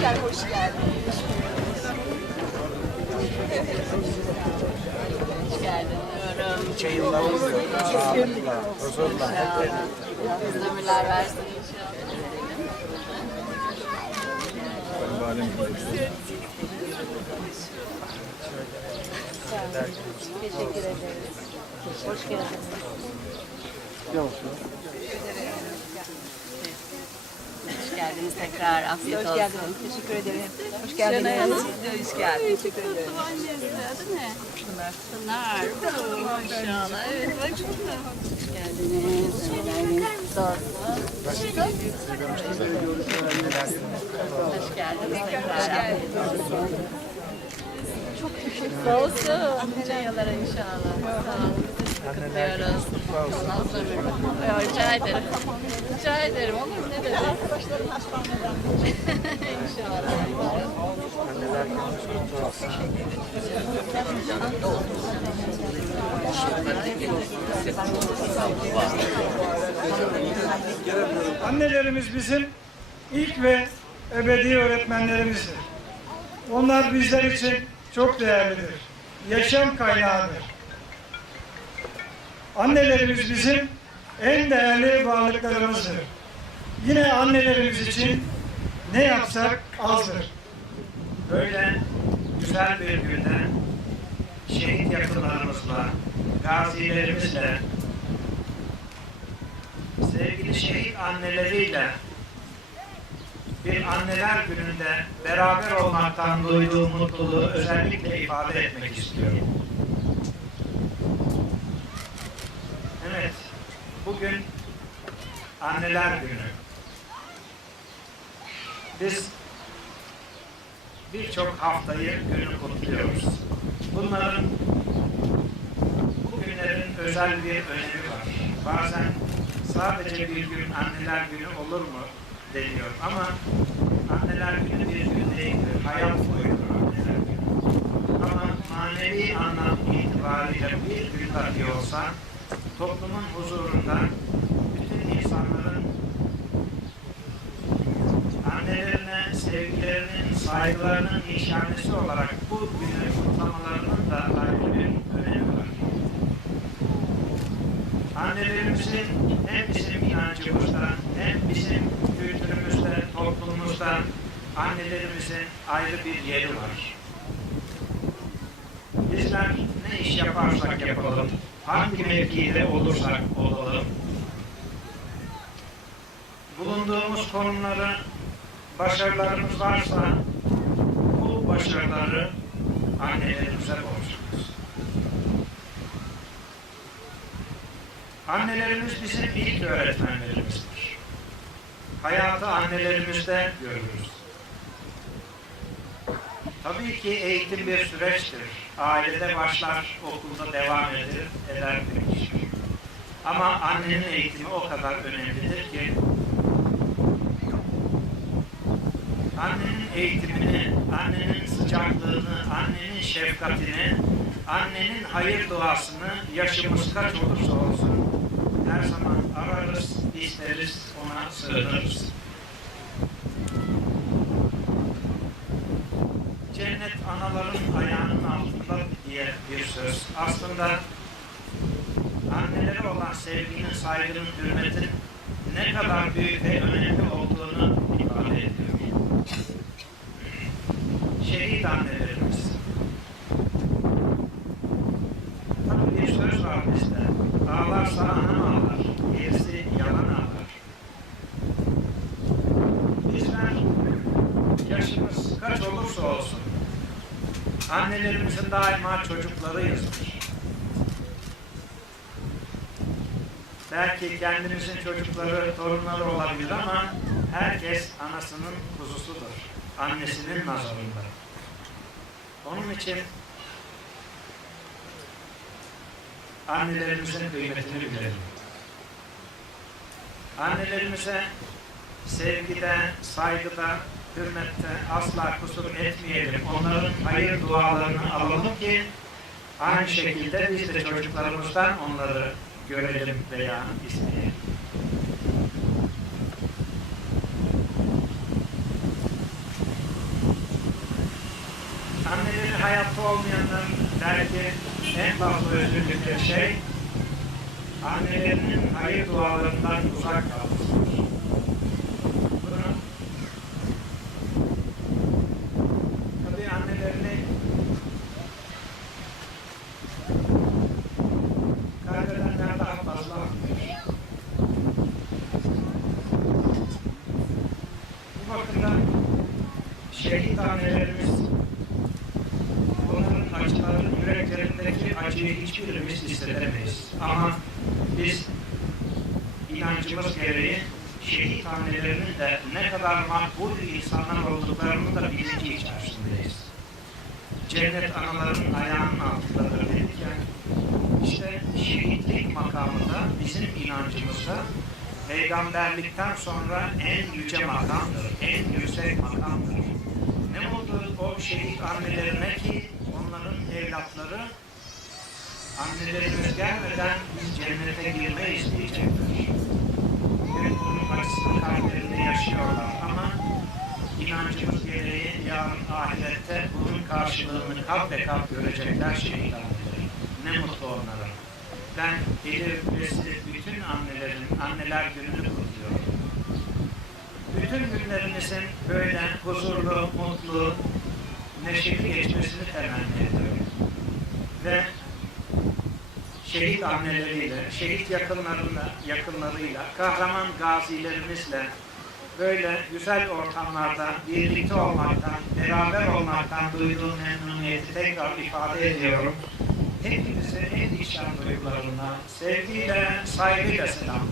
Gel hoş geldin. Hoş geldin diyorum. İnşallah. Biz ömürler versin inşallah. Teşekkür ederiz. Hoş geldiniz. Hoş geldiniz tekrar. Afiyet Hoş olsun. geldiniz. Teşekkür ederim. Hoş Şenay geldiniz. Hanım. Hoş geldin. Teşekkür ederim. Adı ne? Pınar. Pınar. Maşallah. Evet bak şurada. Hoş geldiniz. Ömer'in doğru. Hoş geldiniz tekrar. Afiyet olsun. Çok teşekkür olsun. Nice yıllara inşallah. Sağ olun. De kutluyoruz. Ondan sonra. Rica ederim. Rica ederim. Olur mu? Ne demek? İnşallah. Annelerimiz bizim ilk ve ebedi öğretmenlerimizdir. Onlar bizler için çok değerlidir. Yaşam kaynağıdır. Annelerimiz bizim en değerli varlıklarımızdır. Yine annelerimiz için ne yapsak azdır. Böyle güzel bir günde şehit yakınlarımızla, gazilerimizle, sevgili şehit anneleriyle bir anneler gününde beraber olmaktan duyduğum mutluluğu özellikle ifade etmek istiyorum. Evet, bugün anneler günü. Biz birçok haftayı günü kutluyoruz. Bunların bu günlerin özel bir önemi var. Bazen sadece bir gün anneler günü olur mu deniyor ama anneler günü bir gün değildir. Hayat boyudur anneler günü. Ama manevi anlam itibariyle bir gün dahi olsa toplumun huzurunda bütün insanların annelerine sevgilerinin, saygılarının nişanesi olarak bu günü kutlamalarının da ayrı bir önemi var. Annelerimizin hem bizim inancımızda hem bizim kültürümüzde, toplumumuzda annelerimizin ayrı bir yeri var. Bizler ne iş yaparsak yapalım, hangi mevkide olursak olalım, bulunduğumuz konumları başarılarımız varsa bu başarıları annelerimize borçluyuz. Annelerimiz bizim ilk öğretmenlerimizdir. Hayatı annelerimizde görürüz. Tabii ki eğitim bir süreçtir. Ailede başlar, okulda devam eder, eder bir kişi. Ama annenin eğitimi o kadar önemlidir ki annenin eğitimini, annenin sıcaklığını, annenin şefkatini, annenin hayır duasını yaşımız kaç olursa olsun her zaman ararız, isteriz, ona sığınırız. Cennet anaların ayağının altında diye bir söz. Aslında annelere olan sevginin, saygının, hürmetin ne kadar büyük ve önemli olduğunu ifade ediyor. Şehit annelerimiz. Tabii bir söz var bizde. Ağlarsa anam ağlar, gerisi yalan ağlar. Bizler yaşımız kaç olursa olsun annelerimizin daima çocuklarıyızdır. Belki kendimizin çocukları, torunları olabilir ama herkes anasının kuzusudur. Annesinin nazarında. Onun için annelerimizin kıymetini bilelim. Annelerimize sevgide, saygıda, hürmette asla kusur etmeyelim. Onların hayır dualarını alalım ki aynı şekilde biz de çocuklarımızdan onları görelim veya isteyelim. Anneleri hayatta olmayanların belki en fazla üzüldükleri şey annelerinin hayır dualarından uzak kalmak. Hissedemeyiz. Ama biz inancımız gereği şehit annelerinin de ne kadar makbul insanlar olduklarını da bilinci içerisindeyiz. Cennet anaların ayağının altındadır dedik ya. İşte şehitlik makamı da bizim inancımızda peygamberlikten sonra en yüce makamdır, en yüksek makamdır. Ne oldu o şehit annelerine ki onların evlatları annelerimiz gelmeden biz cennete girmeyiz diyecekler. Bugün bunun acısını kalplerinde yaşıyorlar ama inancımız gereği yarın ahirette bunun karşılığını kap ve kap görecekler şehit. Ne mutlu onlara. Ben eli öpmesi bütün annelerin, anneler gününü kutluyorum. Bütün günlerinizin böyle huzurlu, mutlu, neşeli geçmesini temenni ediyorum. Ve şehit anneleriyle, şehit yakınlarıyla, yakınlarıyla, kahraman gazilerimizle böyle güzel ortamlarda birlikte olmaktan, beraber olmaktan duyduğum memnuniyeti tekrar ifade ediyorum. Hepinize en içten duygularımla, sevgiyle, saygıyla selam.